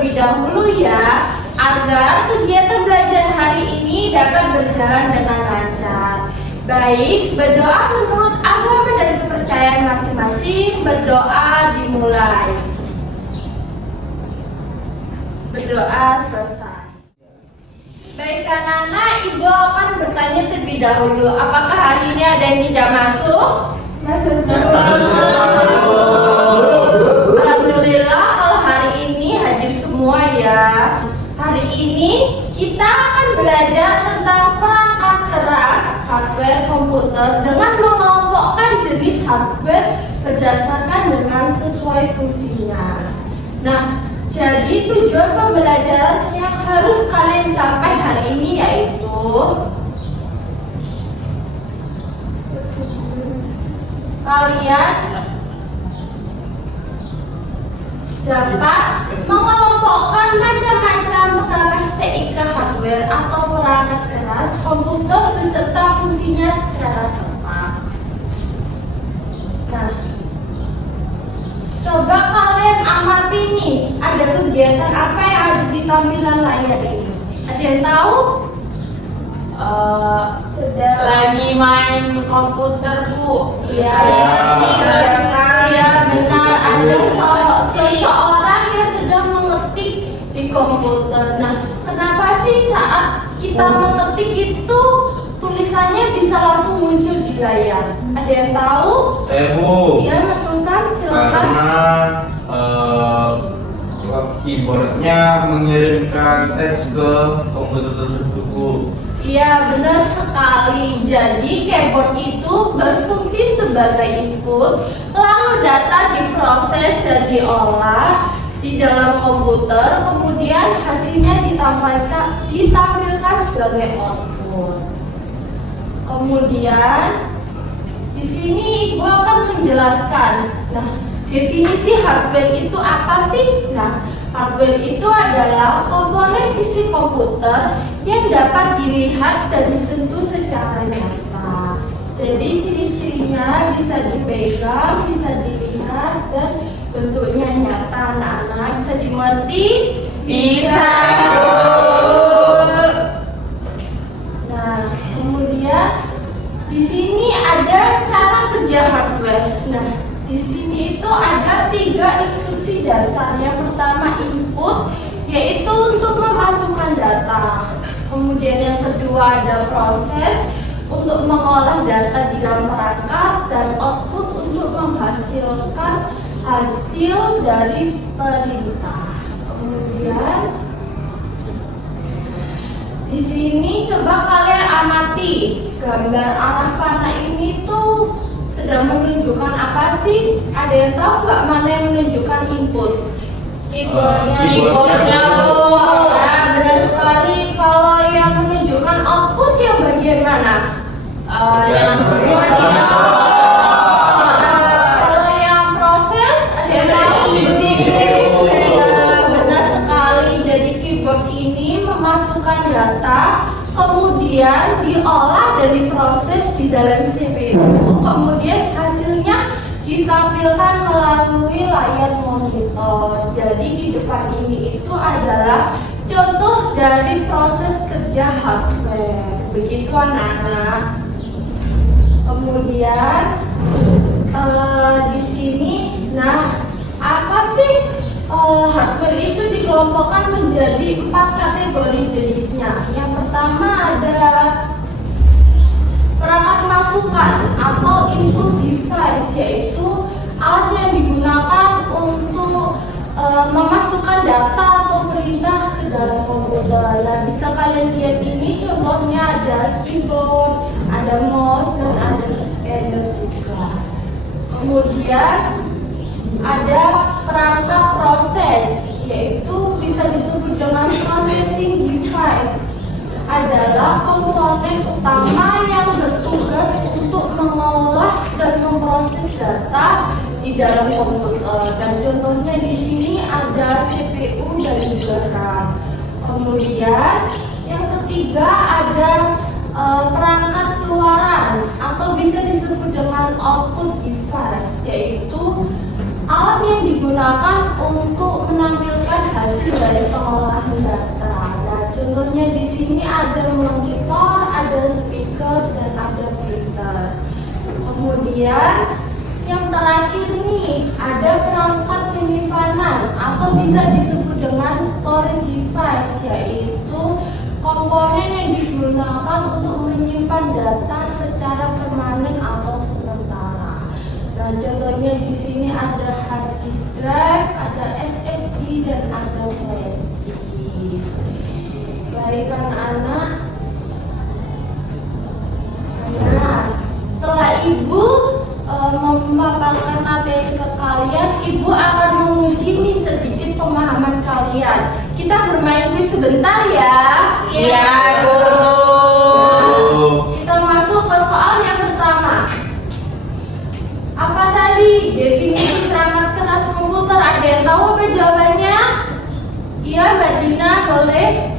terlebih dahulu ya, agar kegiatan belajar hari ini dapat berjalan dengan lancar. Baik, berdoa menurut agama dan kepercayaan masing-masing. Berdoa dimulai. Berdoa selesai. Baik anak-anak, Ibu akan bertanya terlebih dahulu, apakah hari ini ada yang tidak masuk? Masuk. Alhamdulillah kalau hari ini hadir semua ya. Hari ini kita akan belajar tentang perangkat keras hardware komputer dengan mengelompokkan jenis hardware berdasarkan dengan sesuai fungsinya. Nah, jadi tujuan pembelajaran yang harus kalian capai hari ini yaitu kalian dapat mengelompokkan macam-macam perangkat TIK hardware atau perangkat keras komputer beserta fungsinya secara tepat. Nah, coba kalian amati nih, ada kegiatan apa yang ada di tampilan layar ini? Ada yang tahu? Sedang lagi main komputer, Bu. Iya, benar. Ada seseorang yang sedang mengetik di komputer. Nah, kenapa sih saat kita mengetik itu tulisannya bisa langsung muncul di layar? Ada yang tahu? Bu. Iya, Mas Sultan, silakan. Karena keyboardnya mengirimkan teks ke komputer tersebut, Bu. Iya, benar sekali. Jadi keyboard itu berfungsi sebagai input, lalu data diproses dan diolah di dalam komputer, kemudian hasilnya ditampilkan sebagai output. Kemudian di sini Ibu akan menjelaskan. Nah, definisi hardware itu apa sih? Nah, hardware itu adalah komponen fisik komputer yang dapat dilihat dan disentuh secara nyata. Jadi ciri-cirinya bisa dipegang, bisa dilihat, dan bentuknya nyata. Anak-anak bisa dimengerti? Bisa. Nah, kemudian di sini ada cara kerja hardware. Nah, di sini itu ada 3 instruksi dasar. Yang pertama input, yaitu untuk memasukkan data. Kemudian yang kedua ada proses untuk mengolah data di dalam perangkat, dan output untuk menghasilkan hasil dari perintah. Kemudian di sini coba kalian amati gambar arah panah ini tuh sedang menunjukkan apa sih? Ada yang tahu nggak mana yang menunjukkan input? Keyboardnya, Bu. Ya, benar sekali. Kalau yang menunjukkan output yang bagian mana? Kalau yang proses ada yang tahu? Ya, benar sekali. Jadi keyboard ini memasukkan data, kemudian diolah dan diproses di dalam CPU, kemudian hasilnya ditampilkan melalui layar monitor. Jadi di depan ini itu adalah contoh dari proses kerja hardware. Begitu anak-anak. Kemudian di sini, nah apa sih hardware itu dikelompokkan menjadi 4 kategori jenisnya. Yang pertama ada perangkat masukan atau input device, yaitu alat yang digunakan untuk memasukkan data atau perintah ke dalam komputer. Nah, bisa kalian lihat ini contohnya ada keyboard, ada mouse, dan ada scanner juga. Kemudian ada perangkat proses, yaitu bisa disebut dengan processing device. Adalah komponen utama yang bertugas untuk mengolah dan memproses data di dalam komputer. Dan contohnya di sini ada CPU dan juga RAM. Kemudian yang ketiga ada perangkat keluaran atau bisa disebut dengan output device, yaitu alat yang digunakan digunakan untuk menampilkan hasil dari pengolahan data. Nah, contohnya di sini ada monitor, ada speaker, dan ada printer. Kemudian yang terakhir nih, ada perangkat penyimpanan atau bisa disebut dengan storage device, yaitu komponen yang digunakan untuk menyimpan data secara permanen atau sementara. Nah, contohnya di sini ada hard disk drive, ada SSD, dan ada flash disk. Baik anak-anak. Nah, setelah ibu memaparkan materi ke kalian, ibu akan menguji nih sedikit pemahaman kalian. Kita bermain kuis sebentar ya. Iya, Guru. Kita masuk ke soal yang pertama. Apa tadi definisi perangkat keras komputer? Ada yang tahu apa jawabannya? Iya, Mbak Dina, boleh.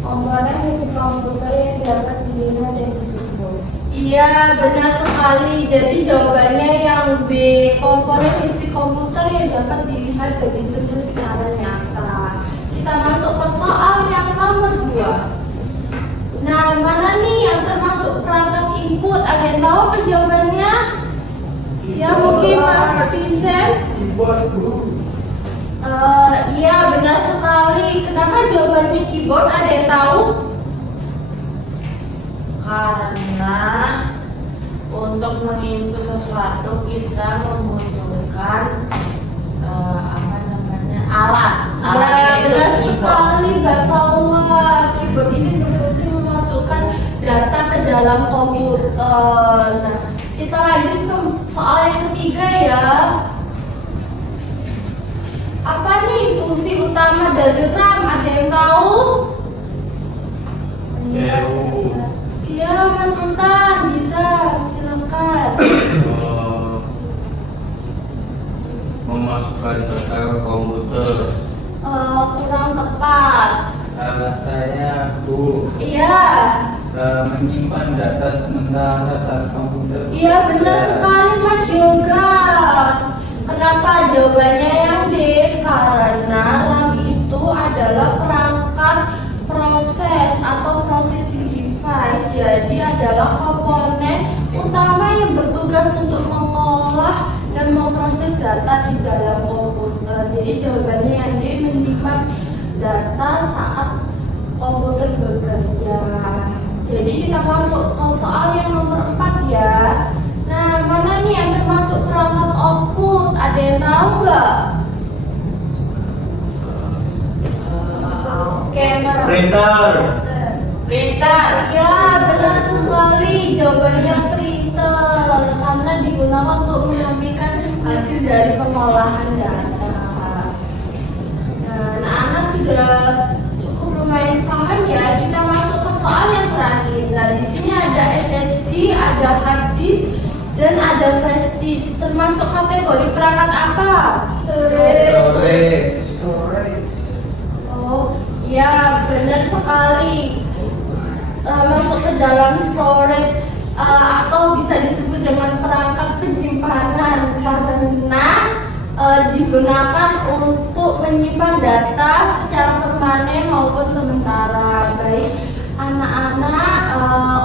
Komponen isi komputer yang dapat dilihat dan disebut. Iya, benar sekali. Jadi jawabannya yang B, komponen isi komputer yang dapat dilihat dan disebut secara nyata. Kita masuk ke soal yang nomor 2. Nah, mana nih yang termasuk perangkat input? Ada yang tahu apa jawabannya? Ya, mungkin Mas Vincent. Iya, benar sekali. Kenapa jawabannya keyboard? Ada yang tahu? Karena untuk menginput sesuatu kita membutuhkan alat. Ya, itu benar keyboard. sekali, Mbak Salwa. Keyboard ini berfungsi memasukkan data ke dalam komputer. Nah, kita lanjut ke soal yang ketiga ya. Apa nih fungsi utama dari RAM? Ada yang tahu? Iya, Mas Sultan, bisa, silakan. Memasukkan data ke komputer. Kurang tepat. Salah saya, Bu. Iya. Menyimpan data sementara saat komputer. Iya, benar sekali Mas Yoga. Kenapa jawabannya yang D? Karena RAM itu adalah perangkat proses atau processing device. Jadi adalah komponen utama yang bertugas untuk mengolah dan memproses data di dalam komputer. Jadi jawabannya yang D, menyimpan data saat komputer bekerja. Jadi kita masuk ke soal yang nomor 4 ya. Nah, mana nih yang termasuk perangkat output? Ada yang tahu nggak? Scanner. Printer. Printer. Ya, benar sekali. Jawabannya printer. Karena digunakan untuk menampilkan hasil dari pengolahan data. Nah, anak-anak sudah cukup lumayan paham ya. Kita masuk ke soal yang terakhir. Nah, di sini ada SSD, ada hard disk, dan ada flash disk. Termasuk kategori perangkat apa? Storage. Oh, ya benar sekali. Masuk ke dalam storage atau bisa disebut dengan perangkat penyimpanan karena digunakan untuk menyimpan data secara permanen maupun sementara. Baik anak-anak,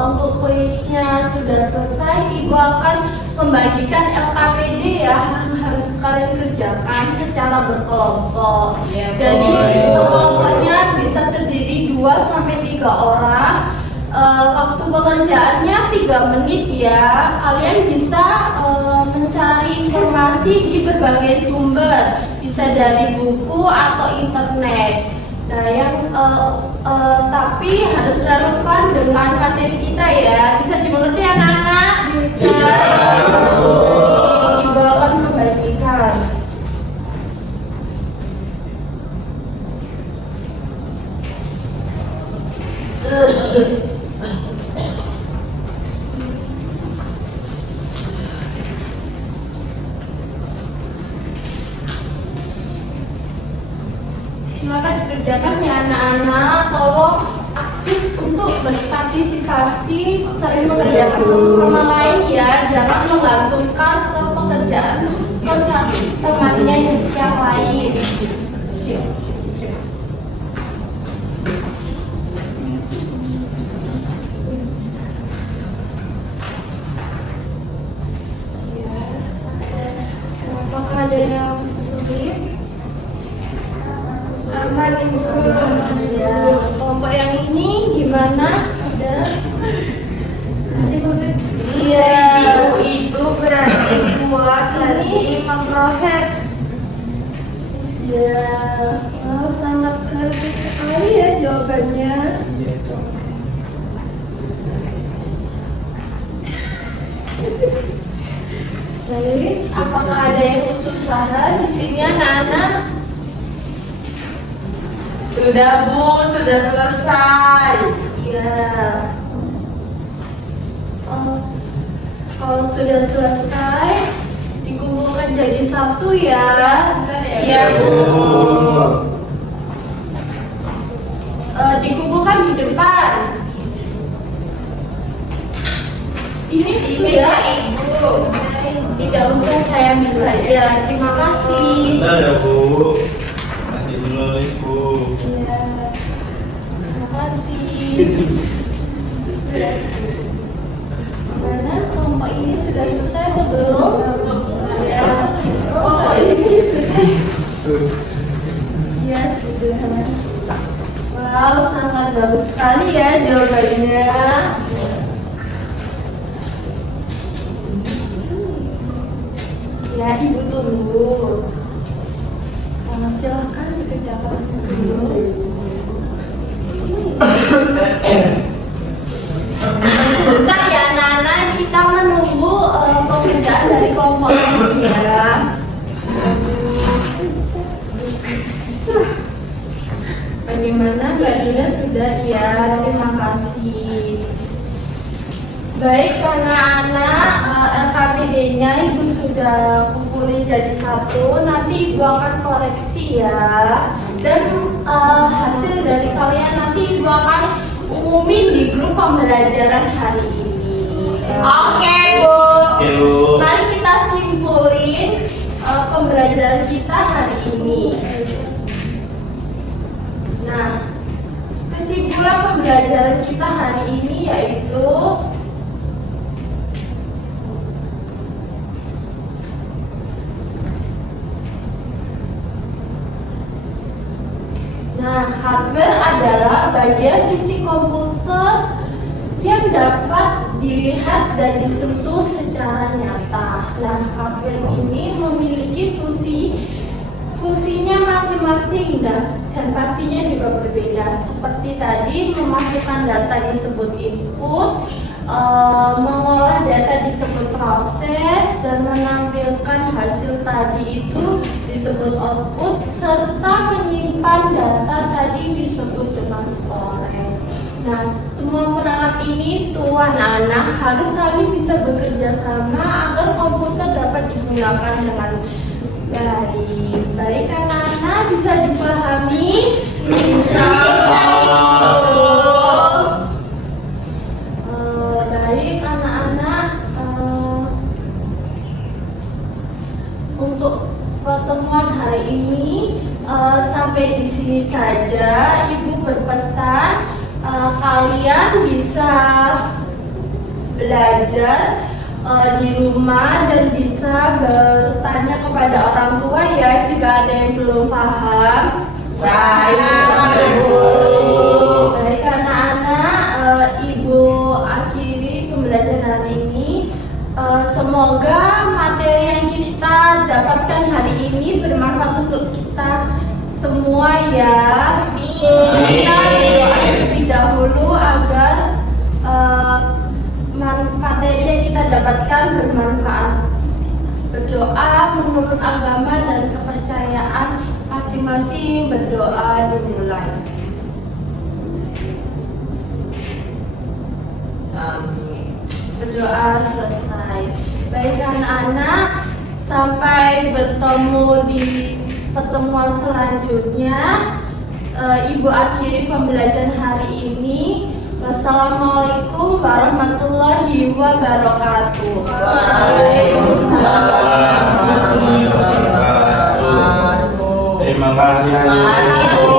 untuk kuisnya sudah selesai. Ibu akan membagikan LKPD ya, yang harus kalian kerjakan secara berkelompok. Ya, Jadi boleh. kelompoknya bisa terdiri 2 sampai 3 orang. Waktu pengerjaannya 3 menit ya. Kalian bisa mencari informasi di berbagai sumber, bisa dari buku atau internet. Nah, yang tapi harus relevan dengan materi kita ya. Bisa dimengerti anak-anak? Bisa. Ibu akan membagikan. Silakan dikerjakan ya anak-anak. Tolong aktif untuk berpartisipasi, sering mengerjakan satu sama lain ya. Jangan menggantungkan ke pekerjaan ke temannya yang lain. ada yang sulit? Aman Ibu. Ya, kelompok yang ini gimana? Sudah? Iya. Ibu itu berarti buat lagi memproses. Ya, wow, sangat kreatif sekali ya jawabannya. Iya, Cok. Baik, apakah ada yang kesusahan di sini anak-anak? Sudah Bu, sudah selesai. Ya. Kalau sudah selesai, dikumpulkan jadi satu ya. Iya Bu. Dikumpulkan di depan. Ini Iya ya. Ibu. Tidak usah, saya ambil saja. Terima kasih. Bentar ya, Bu. Masih dulu, Ibu. Ya. Terima kasih. Mana kelompok ini sudah selesai atau belum? Ya. Kelompok ini sudah. Ya sudah. Wow, sangat bagus sekali ya jawabannya. Ya, Ibu tunggu. Silahkan dikerjakan dulu. Sebentar ya anak-anak, kita menunggu pekerjaan dari kelompok ini ya. Bagaimana Mbak Dina sudah? Ya, terima kasih. Baik anak-anak, LKPD-nya Ibu sudah kumpulin jadi satu. Nanti Ibu akan koreksi ya. Dan hasil dari kalian nanti Ibu akan umumin di grup pembelajaran hari ini. Oke Bu. Oke, Bu. Mari kita simpulin pembelajaran kita hari ini. Nah, kesimpulan pembelajaran kita hari ini yaitu hardware adalah bagian fisik komputer yang dapat dilihat dan disentuh secara nyata. Nah, hardware ini memiliki fungsinya masing-masing dan pastinya juga berbeda. Seperti tadi, memasukkan data disebut input, mengolah data disebut proses, dan menampilkan hasil tadi itu disebut output, serta menyimpan data tadi disebut dengan storage. Nah, semua perangkat ini anak-anak harus saling bisa bekerja sama agar komputer dapat digunakan dengan baik. Baik anak-anak, bisa dipahami? Bisa. Baik anak-anak, untuk pertemuan hari ini sampai di sini saja. Ibu berpesan kalian bisa belajar di rumah dan bisa bertanya kepada orang tua ya jika ada yang belum paham. Baik Bu. Baik anak-anak, Ibu akhiri pembelajaran ini. Semoga materi yang kita dapatkan hari ini bermanfaat untuk kita semua ya. Kita berdoa terlebih dahulu agar materi yang kita dapatkan bermanfaat. Berdoa menurut agama dan kepercayaan masing-masing. Berdoa dimulai. Berdoa selesai. Baik anak-anak, sampai bertemu di pertemuan selanjutnya. Ibu akhiri pembelajaran hari ini. Wassalamualaikum warahmatullahi wabarakatuh. Waalaikumsalam warahmatullahi wabarakatuh. Terima kasih. Terima kasih Bu.